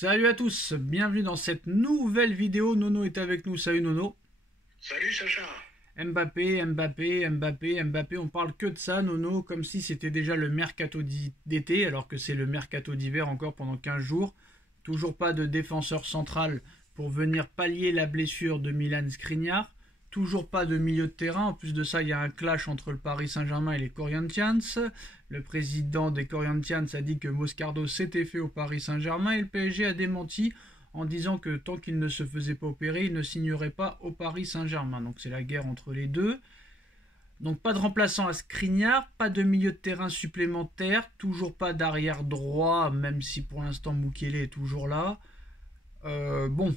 Salut à tous, bienvenue dans cette nouvelle vidéo. Nono est avec nous, salut Nono. Salut Sacha. Mbappé, Mbappé, Mbappé, Mbappé, on parle que de ça Nono, comme si c'était déjà le mercato d'été, alors que c'est le mercato d'hiver encore pendant 15 jours. Toujours pas de défenseur central pour venir pallier la blessure de Milan Skriniar. Toujours pas de milieu de terrain. En plus de ça, il y a un clash entre le Paris Saint-Germain et les Corinthians. Le président des Corinthians a dit que Moscardo s'était fait au Paris Saint-Germain et le PSG a démenti en disant que tant qu'il ne se faisait pas opérer, il ne signerait pas au Paris Saint-Germain. Donc c'est la guerre entre les deux. Donc pas de remplaçant à Skriniar, pas de milieu de terrain supplémentaire, toujours pas d'arrière droit, même si pour l'instant Mukiele est toujours là. Bon,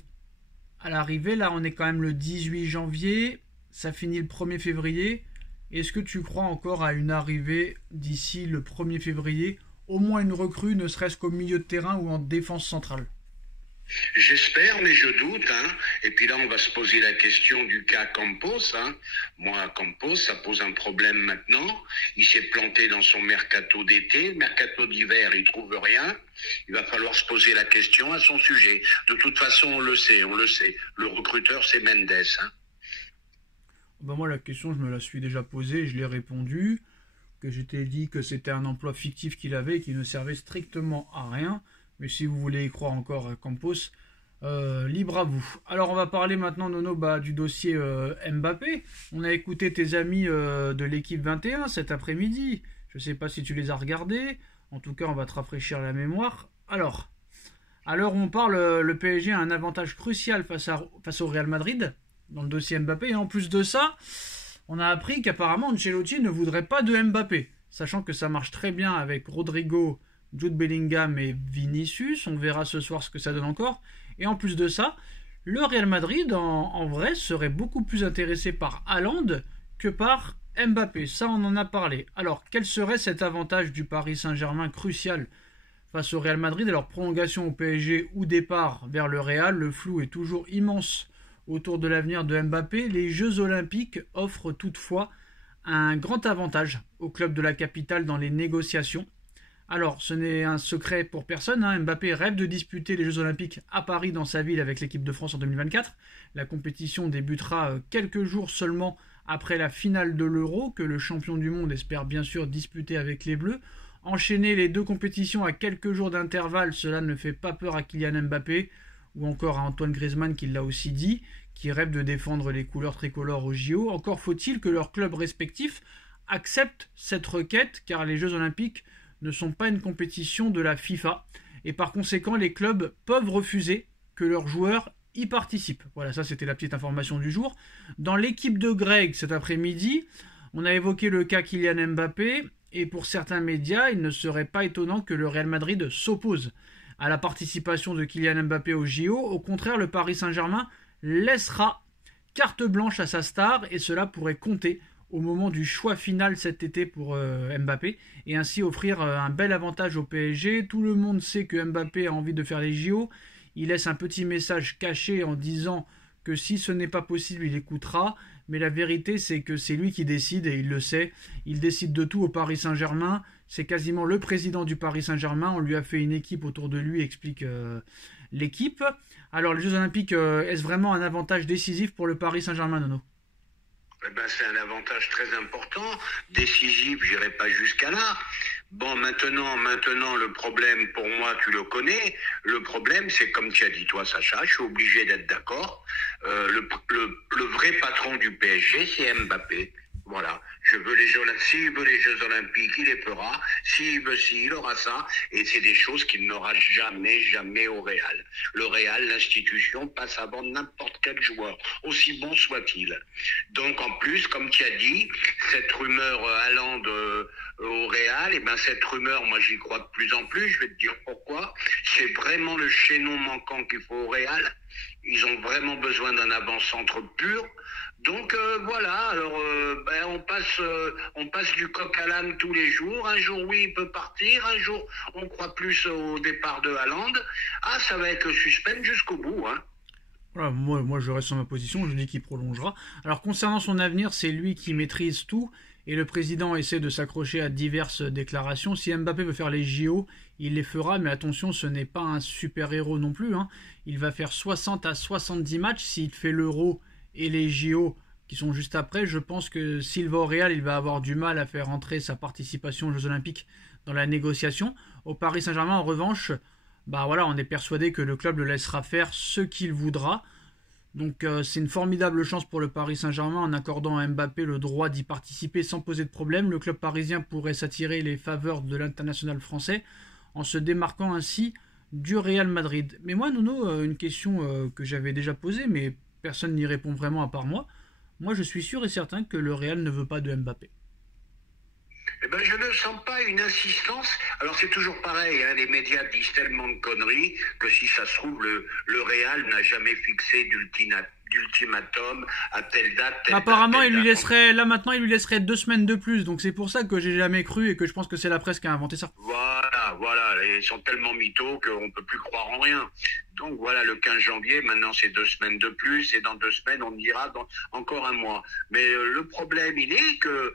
à l'arrivée, là on est quand même le 18 janvier, ça finit le 1er février. Est-ce que tu crois encore à une arrivée d'ici le 1er février, au moins une recrue, ne serait-ce qu'au milieu de terrain ou en défense centrale? J'espère, mais je doute. Et puis là, on va se poser la question du cas Campos. Moi, Campos, ça pose un problème maintenant. Il s'est planté dans son mercato d'été. Le mercato d'hiver, il trouve rien. Il va falloir se poser la question à son sujet. De toute façon, on le sait. Le recruteur, c'est Mendes. Moi, la question, je me la suis déjà posée, je l'ai répondu, que j'étais dit que c'était un emploi fictif qu'il avait et qui ne servait strictement à rien. Mais si vous voulez y croire encore à Campos, libre à vous. Alors on va parler maintenant, Nono, du dossier Mbappé. On a écouté tes amis de l'équipe 21 cet après-midi. Je ne sais pas si tu les as regardés. En tout cas, on va te rafraîchir la mémoire. Alors, à l'heure où on parle, le PSG a un avantage crucial face au Real Madrid dans le dossier Mbappé. Et en plus de ça, on a appris qu'apparemment Ancelotti ne voudrait pas de Mbappé. Sachant que ça marche très bien avec Rodrigo, Jude Bellingham et Vinicius, on verra ce soir ce que ça donne encore. Et en plus de ça, le Real Madrid, en vrai, serait beaucoup plus intéressé par Haaland que par Mbappé. Ça, on en a parlé. Alors, quel serait cet avantage du Paris Saint-Germain crucial face au Real Madrid? Alors, prolongation au PSG ou départ vers le Real, le flou est toujours immense autour de l'avenir de Mbappé. Les Jeux Olympiques offrent toutefois un grand avantage au club de la capitale dans les négociations. Alors, ce n'est un secret pour personne, Mbappé rêve de disputer les Jeux Olympiques à Paris dans sa ville avec l'équipe de France en 2024. La compétition débutera quelques jours seulement après la finale de l'Euro, que le champion du monde espère bien sûr disputer avec les Bleus. Enchaîner les deux compétitions à quelques jours d'intervalle, cela ne fait pas peur à Kylian Mbappé, ou encore à Antoine Griezmann qui l'a aussi dit, qui rêve de défendre les couleurs tricolores au JO. Encore faut-il que leurs clubs respectifs acceptent cette requête, car les Jeux Olympiques ne sont pas une compétition de la FIFA et par conséquent les clubs peuvent refuser que leurs joueurs y participent. Voilà, ça c'était la petite information du jour. Dans l'équipe de Greg cet après-midi, on a évoqué le cas Kylian Mbappé et pour certains médias, il ne serait pas étonnant que le Real Madrid s'oppose à la participation de Kylian Mbappé au JO. Au contraire, le Paris Saint-Germain laissera carte blanche à sa star et cela pourrait compter au moment du choix final cet été pour Mbappé et ainsi offrir un bel avantage au PSG. Tout le monde sait que Mbappé a envie de faire les JO. Il laisse un petit message caché en disant que si ce n'est pas possible, il écoutera. Mais la vérité, c'est que c'est lui qui décide et il le sait. Il décide de tout au Paris Saint-Germain. C'est quasiment le président du Paris Saint-Germain. On lui a fait une équipe autour de lui, explique l'équipe. Alors, les Jeux Olympiques, est-ce vraiment un avantage décisif pour le Paris Saint-Germain, Nono? C'est un avantage très important, décisif, j'irai pas jusqu'à là. Bon, maintenant, le problème, pour moi, tu le connais. Le problème, c'est comme tu as dit, toi, Sacha, je suis obligé d'être d'accord. Le vrai patron du PSG, c'est Mbappé. Voilà. S'il veut les Jeux Olympiques, il les fera. S'il veut il aura ça. Et c'est des choses qu'il n'aura jamais au Real. Le Real, l'institution, passe avant n'importe quel joueur, aussi bon soit-il. Donc, en plus, comme tu as dit, cette rumeur Haaland au Real, cette rumeur, moi, j'y crois de plus en plus. Je vais te dire pourquoi. C'est vraiment le chaînon manquant qu'il faut au Real. Ils ont vraiment besoin d'un avant-centre pur. Donc voilà, alors on passe du coq à l'âne tous les jours. Un jour oui, il peut partir, un jour on croit plus au départ de Haaland. Ah, ça va être le suspense jusqu'au bout. Voilà, moi je reste sur ma position, je dis qu'il prolongera. Alors concernant son avenir, c'est lui qui maîtrise tout et le président essaie de s'accrocher à diverses déclarations. Si Mbappé veut faire les JO, il les fera, mais attention, ce n'est pas un super-héros non plus, hein. Il va faire 60 à 70 matchs. S'il fait l'Euro et les JO qui sont juste après, je pense que s'il va au Real, il va avoir du mal à faire entrer sa participation aux Jeux Olympiques dans la négociation. Au Paris Saint-Germain, en revanche, bah voilà, on est persuadé que le club le laissera faire ce qu'il voudra. Donc c'est une formidable chance pour le Paris Saint-Germain en accordant à Mbappé le droit d'y participer sans poser de problème. Le club parisien pourrait s'attirer les faveurs de l'international français en se démarquant ainsi du Real Madrid. Mais moi, Nuno, une question que j'avais déjà posée, mais personne n'y répond vraiment à part moi. Moi, je suis sûr et certain que le Real ne veut pas de Mbappé. Eh ben, je ne sens pas une insistance. Alors c'est toujours pareil, hein, les médias disent tellement de conneries que si ça se trouve, le Real n'a jamais fixé d'ultimatum à telle date. Apparemment, date, il lui laisserait, là maintenant, il lui laisserait 2 semaines de plus. Donc c'est pour ça que j'ai jamais cru et que je pense que c'est la presse qui a inventé ça. Voilà, ils sont tellement mythos qu'on ne peut plus croire en rien. Donc voilà, le 15 janvier, maintenant c'est 2 semaines de plus, et dans 2 semaines, on ira dans encore un mois. Mais le problème, il est que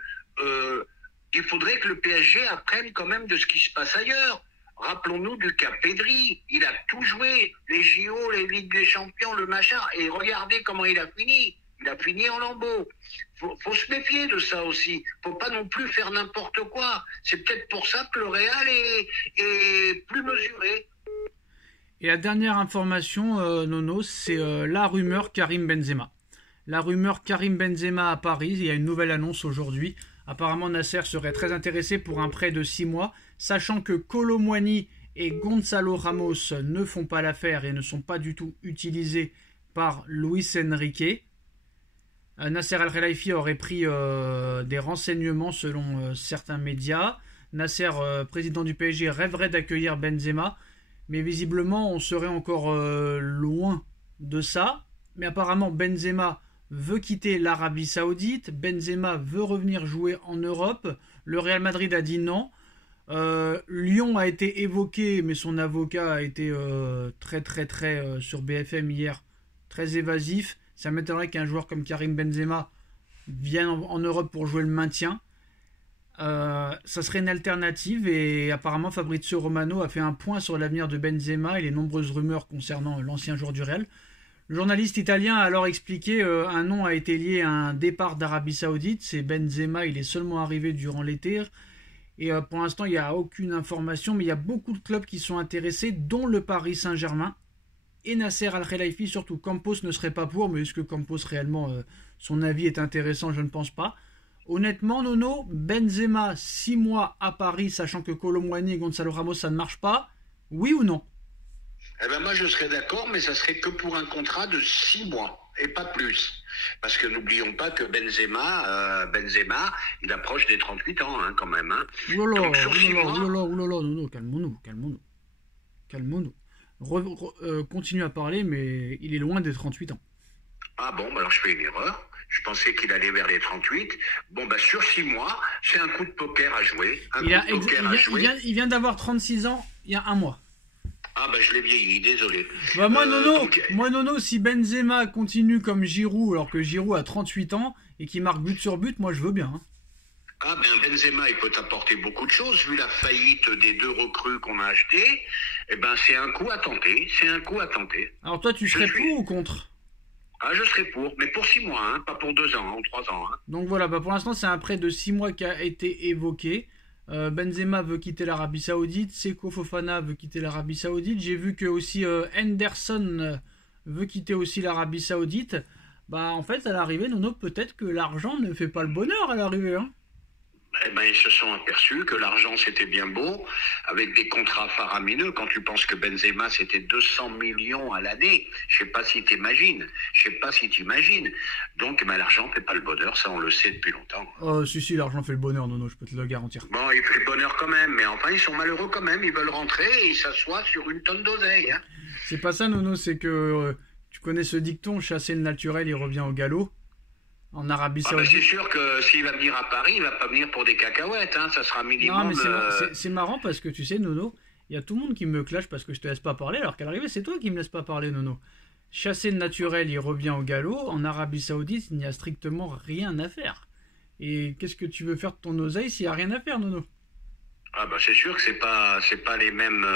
il faudrait que le PSG apprenne quand même de ce qui se passe ailleurs. Rappelons-nous du cas Pedri. Il a tout joué, les JO, les Ligues des Champions, le machin, et regardez comment il a fini. Il a fini en lambeaux. Faut se méfier de ça aussi. Faut pas non plus faire n'importe quoi. C'est peut-être pour ça que le Real est plus mesuré. Et la dernière information, Nono, c'est la rumeur Karim Benzema. La rumeur Karim Benzema à Paris. Il y a une nouvelle annonce aujourd'hui. Apparemment, Nasser serait très intéressé pour un prêt de 6 mois, sachant que Kolo Muani et Gonzalo Ramos ne font pas l'affaire et ne sont pas du tout utilisés par Luis Enrique. Nasser Al-Khelaifi aurait pris des renseignements selon certains médias. Nasser, président du PSG, rêverait d'accueillir Benzema, mais visiblement on serait encore loin de ça. Mais apparemment Benzema veut quitter l'Arabie Saoudite, Benzema veut revenir jouer en Europe, le Real Madrid a dit non. Lyon a été évoqué, mais son avocat a été très sur BFM hier, très évasif. Ça m'étonnerait qu'un joueur comme Karim Benzema vienne en Europe pour jouer le maintien. Ça serait une alternative et apparemment Fabrizio Romano a fait un point sur l'avenir de Benzema et les nombreuses rumeurs concernant l'ancien joueur du Real. Le journaliste italien a alors expliqué un nom a été lié à un départ d'Arabie Saoudite. C'est Benzema, il est seulement arrivé durant l'été. Et pour l'instant, il n'y a aucune information, mais il y a beaucoup de clubs qui sont intéressés, dont le Paris Saint-Germain et Nasser Al-Khelaifi surtout. Campos ne serait pas pour, mais est-ce que Campos réellement, son avis est intéressant? Je ne pense pas. Honnêtement, Nono, Benzema, 6 mois à Paris, sachant que Kolo Muani et Gonzalo Ramos, ça ne marche pas, oui ou non? Eh ben moi je serais d'accord, mais ça serait que pour un contrat de 6 mois et pas plus. Parce que n'oublions pas que Benzema, il approche des 38 ans hein, quand même. Hein. Oulala, Nono, calmons-nous. Continue à parler, mais il est loin des 38 ans. Ah bon, alors je fais une erreur. Je pensais qu'il allait vers les 38. Bon, bah sur 6 mois, c'est un coup de poker à jouer. Il vient d'avoir 36 ans il y a un mois. Ah bah je l'ai vieilli, désolé. Bah moi Nono, si Benzema continue comme Giroud, alors que Giroud a 38 ans et qui marque but sur but, moi je veux bien. Hein. Ah ben Benzema, il peut t'apporter beaucoup de choses, vu la faillite des 2 recrues qu'on a achetées. Eh ben c'est un coup à tenter, Alors toi tu serais pour ou contre? Ah je serais pour, mais pour 6 mois, hein, pas pour 2 ans, ou 3 ans. Hein. Donc voilà, bah pour l'instant c'est un prêt de 6 mois qui a été évoqué. Benzema veut quitter l'Arabie Saoudite, Seko Fofana veut quitter l'Arabie Saoudite. J'ai vu que aussi Henderson veut quitter aussi l'Arabie Saoudite. Bah en fait à l'arrivée, Nono, peut-être que l'argent ne fait pas le bonheur à l'arrivée. Hein. Eh ben, ils se sont aperçus que l'argent c'était bien beau, avec des contrats faramineux. Quand tu penses que Benzema c'était 200 millions à l'année, je sais pas si t'imagines. Donc, ben, l'argent fait pas le bonheur, ça on le sait depuis longtemps. Si, l'argent fait le bonheur, Nono, je peux te le garantir. Bon, il fait le bonheur quand même, mais enfin ils sont malheureux quand même. Ils veulent rentrer et ils s'assoient sur une tonne d'oseille. Hein. C'est pas ça, Nono, c'est que tu connais ce dicton, chasser le naturel, il revient au galop. En Arabie Saoudite. C'est sûr que s'il va venir à Paris, il va pas venir pour des cacahuètes, hein, ça sera minimum. Non, mais c'est marrant parce que tu sais, Nono, il y a tout le monde qui me clash parce que je te laisse pas parler, alors qu'à l'arrivée, c'est toi qui me laisse pas parler, Nono. Chasser le naturel, il revient au galop. En Arabie Saoudite, il n'y a strictement rien à faire. Et qu'est-ce que tu veux faire de ton oseille s'il n'y a rien à faire, Nono? Ah bah c'est sûr que c'est pas les mêmes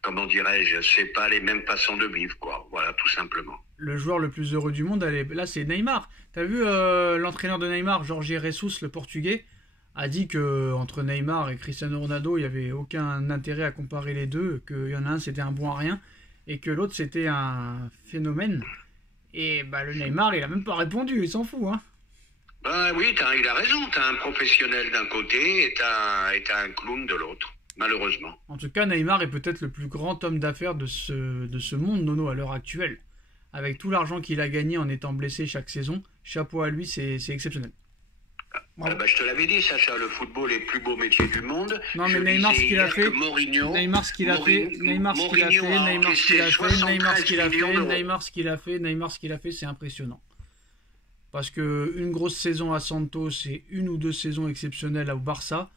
comment dirais-je, c'est pas les mêmes façons de vivre quoi. Voilà tout simplement. Le joueur le plus heureux du monde, là c'est Neymar. T'as vu l'entraîneur de Neymar, Jorge Jesus, le portugais, a dit que entre Neymar et Cristiano Ronaldo, il n'y avait aucun intérêt à comparer les deux, qu'il y en a un c'était un bon à rien et que l'autre c'était un phénomène. Et bah le Neymar, il a même pas répondu, il s'en fout, hein. Ben oui, il a raison. T'as un professionnel d'un côté et t'as un clown de l'autre, malheureusement. En tout cas, Neymar est peut-être le plus grand homme d'affaires de ce monde, Nono, à l'heure actuelle. Avec tout l'argent qu'il a gagné en étant blessé chaque saison, chapeau à lui, c'est exceptionnel. Ah ben, je te l'avais dit, Sacha, le football est le plus beau métier du monde. Non, mais Neymar, ce qu'il a fait, Neymar, ce qu'il a fait, Neymar, ce qu'il a fait, Neymar, ce qu'il a fait, Neymar, ce qu'il a fait, Neymar, ce qu'il a fait, Neymar, ce qu'il a fait, c'est impressionnant. Parce que une grosse saison à Santos et une ou deux saisons exceptionnelles au Barça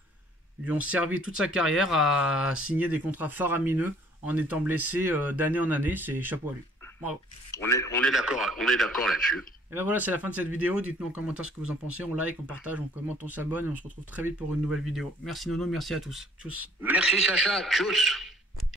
lui ont servi toute sa carrière à signer des contrats faramineux en étant blessé d'année en année. C'est chapeau à lui. Bravo. On est d'accord là-dessus. Et ben voilà, c'est la fin de cette vidéo. Dites-nous en commentaire ce que vous en pensez. On like, on partage, on commente, on s'abonne et on se retrouve très vite pour une nouvelle vidéo. Merci Nono, merci à tous. Tchuss. Merci Sacha, tchuss.